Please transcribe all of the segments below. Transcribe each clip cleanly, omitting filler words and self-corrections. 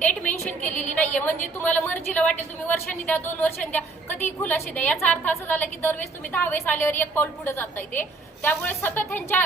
Date mention केलेली नाहीये. म्हणजे तुम्हाला मर्जीला वाटेल तुम्ही वर्षांनी द्या, 2 वर्षांनी द्या, कधी खुलाशी द्या. याचा अर्थ असा झाला की दरवेळेस तुम्ही 10 वेळेस आल्यावर एक पाऊल पुढे जाताय ते. त्यामुळे सतत त्यांच्या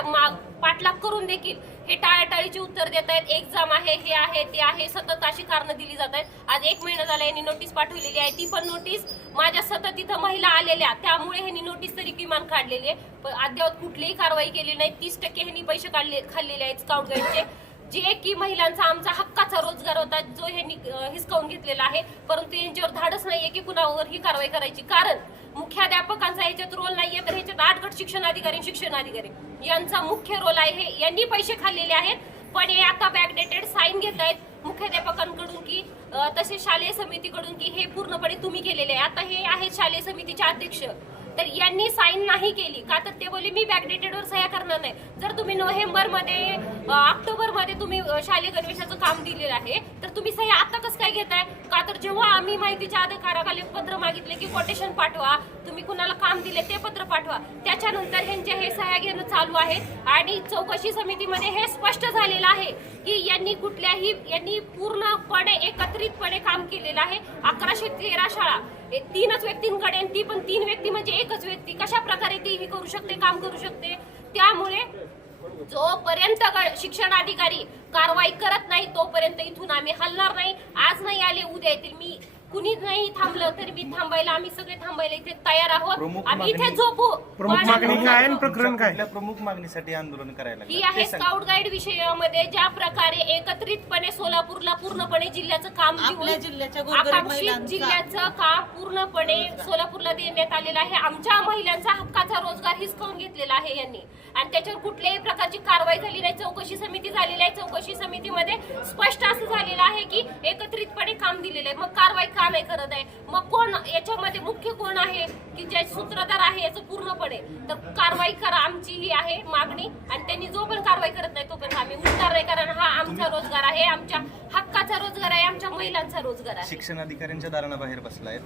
पाठलाग करून देखील हे टाळाटाळीची उत्तर देत आहेत. एक्झाम आहे, हे आहे, ते आहे, सतत अशी कारणं दिली जात आहेत. आज 1 महिना झाला यांनी नोटीस पाठवलेली आहे. ती पण नोटीस माझ्या सतत इथं महिला आलेल्या, त्यामुळे ह्यांनी नोटीस तरी किमान काढलेली आहे. पण अद्याप कुठलीही कारवाई केली नाही. 30% ह्यांनी पैसे खाल्लेले आहेत स्काउट गाईडचे, जे की महिलांचा आमचा हक्काचा रोजगार होता, जो ह्यांनी हिसकावून घेतलेला आहे. परंतु यांच्यावर धाडस नाहीये की कुणावर ही कारवाई करायची. कारण मुख्याध्यापकांचा ह्याच्यात रोल नाहीये, तर ह्याच्यात 8 गट शिक्षण अधिकारी यांचा मुख्य रोल आहे. यांनी पैसे खाल्लेले आहेत, पण हे आता बॅकडेटेड साईन घेत आहेत मुख्याध्यापकांकडून की तसे शालेय समितीकडून की हे पूर्णपणे तुम्ही केलेले आहे. आता हे आहेत शालेय समितीचे अध्यक्ष, तर यांनी साईन नाही केली का, तर ते बोलले मी बॅकडेटेडवर सह्या करणार नाही. जर तुम्ही नोव्हेंबरमध्ये ऑक्टोबरमध्ये तुम्ही शालेय गणवेशाचं काम दिलेलं आहे, तर तुम्ही सह्या आता कसं काय घेताय का, तर जेव्हा आम्ही माहितीच्या अधिकाराखाली पत्र मागितले की कोटेशन पाठवा, तुम्ही कुणाला काम दिले ते पत्र पाठवा, त्याच्यानंतर ह्यांचे हे सह्या घेणं चालू आहे. आणि चौकशी समितीमध्ये हे स्पष्ट झालेलं आहे की यांनी पूर्णपणे एकत्रितपणे काम केलेलं आहे. 1113 शाळा 3च व्यक्तींकडे, आणि ती पण 3 व्यक्ती म्हणजे एकच व्यक्ती कशा प्रकारे ती ही करू शकते, काम करू शकते. त्यामुळे जोपर्यंत शिक्षण अधिकारी कारवाई करत नाही तोपर्यंत इथून आम्ही हलणार नाही. आज नाही आले उद्या येतील. मी कुणी नाही थांबलं तरी मी थांबायला, आम्ही सगळे थांबायला इथे तयार आहोत. आम्ही इथे झोपू. प्रमुख मागणी काय आणि प्रकरण काय? प्रमुख मागणीसाठी आंदोलन करायला ही आहे स्काउट गाईड विषयामध्ये ज्या प्रकारे एकत्रितपणे सोलापूरला पूर्णपणे जिल्ह्याचं काम देऊन आकांक्षित जिल्ह्याचं काम पूर्णपणे सोलापूरला देण्यात आलेलं आहे. आमच्या महिलांचा हक्काचा रोजगार हिसकावून घेतलेला आहे यांनी, आणि त्याच्यावर कुठल्याही प्रकारची कारवाई झाली नाही. चौकशी समिती झालेली आहे. चौकशी समितीमध्ये स्पष्ट असं झालेलं आहे की एकत्रितपणे काम दिलेलं आहे. मग कारवाई का नाही करत आहे? मग कोण याच्यामध्ये मुख्य कोण आहे की जे सूत्रधार आहे याचं पूर्णपणे, तर कारवाई करा आमची ही आहे मागणी. आणि त्यांनी जो पण कारवाई करत नाही तोपर्यंत आम्ही उठणार नाही, कारण हा आमचा रोजगार आहे, आमच्या हक्काचा रोजगार आहे, आमच्या महिलांचा रोजगार आहे. शिक्षण अधिकाऱ्यांच्या दालनाबाहेर बसलाय,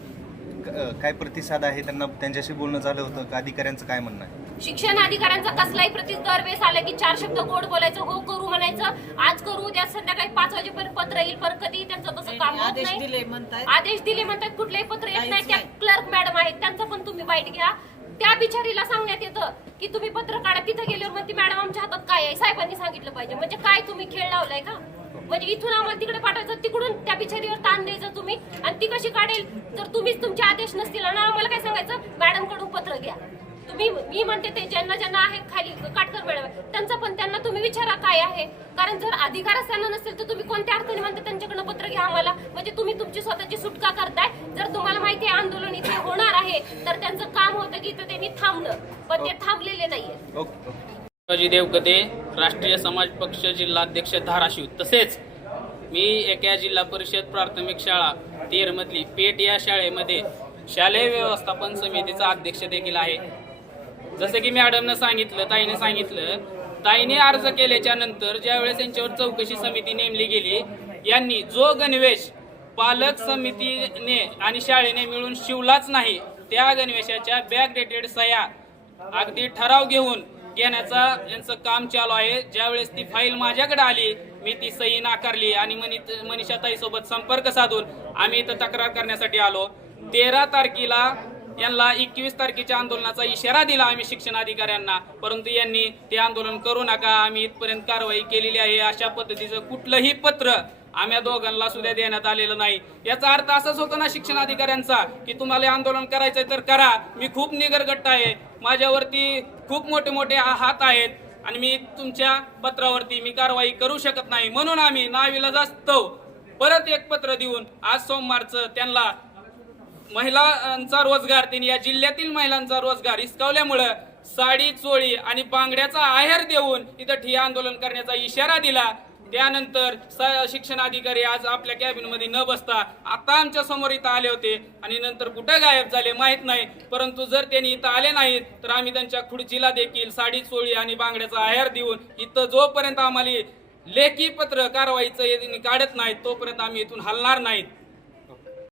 काय प्रतिसाद आहे त्यांना? त्यांच्याशी बोलणं झालं होतं का? अधिकाऱ्यांचं काय म्हणणं आहे? शिक्षण अधिकाऱ्यांचा कसलाही प्रतिसाद दरवेळेस आला की 4 शब्द गोड बोलायचं, हो करू म्हणायचं, आज करू, उद्या संध्याकाळी 5 वाजेपर्यंत पत्र येईल, पण कधी त्यांचं तसं काम होत नाही. आदेश दिले म्हणतात, कुठलेही पत्र येत नाही. त्या क्लर्क मॅडम आहेत, त्यांचं पण तुम्ही बाईट घ्या. त्या बिचारीला सांगण्यात येतं की तुम्ही पत्र काढा, तिथं गेल्यावर म्हणते मॅडम आमच्या हातात काय आहे, साहेबांनी सांगितलं पाहिजे. म्हणजे काय तुम्ही खेळ लावलाय का? म्हणजे इथून आम्हाला तिकडे पाठवायचं, तिकडून त्या बिचारीवर ताण द्यायचं तुम्ही, आणि ती कशी काढेल? तर तुम्हीच तुमचे आदेश नसतील ना, आम्हाला काय सांगायचं, मॅडम कडून पत्र घ्या तुम्ही. मी म्हणते ते ज्यांना आहे खाली काटकर मॅडम त्यांचं पण त्यांना तुम्ही विचारा काय आहे. कारण जर अधिकारच त्यांना नसेल तर तुम्ही कोणत्या अर्थाने म्हणता त्यांच्याकडनं पत्र घ्या आम्हाला? म्हणजे तुम्ही तुमची स्वतःची सुटका करताय. जर तुम्हाला माहिती आहे आंदोलन इथे होणार आहे, तर त्यांचं काम होतं की इथं त्यांनी थांबलं, पण ते थांबलेले नाहीये. शिवाजी देवगते, राष्ट्रीय समाज पक्ष जिल्हाध्यक्ष धाराशिव. तसेच मी एका जिल्हा परिषद प्राथमिक शाळा 13 मधली पेठ या शाळेमध्ये शालेय व्यवस्थापन समितीचा अध्यक्ष देखील आहे. जसं की मॅडमनं सांगितलं, ताईने सांगितलं, ताईने अर्ज केल्याच्या नंतर ज्यावेळेस यांच्यावर चौकशी समिती नेमली गेली, यांनी जो गणवेश पालक समितीने आणि शाळेने मिळून शिवलाच नाही, त्या गणवेशाच्या बॅकडेटेड सह्या अगदी ठराव घेऊन घेण्याचा यांचं काम चालू आहे. ज्यावेळेस ती फाईल माझ्याकडे आली, मी ती सही नाकारली आणि मनीषाताई सोबत संपर्क साधून आम्ही इथं तक्रार करण्यासाठी आलो. 13 तारखेला यांना 21 तारखेच्या आंदोलनाचा इशारा दिला आम्ही शिक्षण अधिकाऱ्यांना, परंतु यांनी ते आंदोलन करू नका, आम्ही इथपर्यंत कारवाई केलेली आहे, अशा पद्धतीचं कुठलंही पत्र आम्हा दोघांना सुद्धा देण्यात आलेलं नाही. याचा अर्थ असाच होतो ना शिक्षण अधिकाऱ्यांचा की तुम्हाला आंदोलन करायचंय तर करा, मी खूप निगरगट्ट आहे, माझ्यावरती खूप मोठे मोठे हात आहेत आणि मी तुमच्या पत्रावरती मी कारवाई करू शकत नाही. म्हणून आम्ही नाविलाजास्तव परत एक पत्र देऊन आज सोमवारचं त्यांना महिलांचा रोजगार, त्यांनी या जिल्ह्यातील महिलांचा रोजगार हिसकावल्यामुळं साडी चोळी आणि बांगड्याचा आहेर देऊन इथं ठिय्या आंदोलन करण्याचा इशारा दिला. त्यानंतर शिक्षण अधिकारी आज आपल्या कॅबिनमध्ये न बसता आता आमच्या समोर इथं आले होते आणि नंतर कुठे गायब झाले माहित नाही. परंतु जर त्यांनी इथं आले नाहीत तर आम्ही त्यांच्या खुर्चीला देखील साडी चोळी आणि बांगड्याचा आहेर देऊन इथं जोपर्यंत आम्हाला लेखी पत्र कारवाईचं काढत नाहीत तोपर्यंत आम्ही इथून हलणार नाहीत.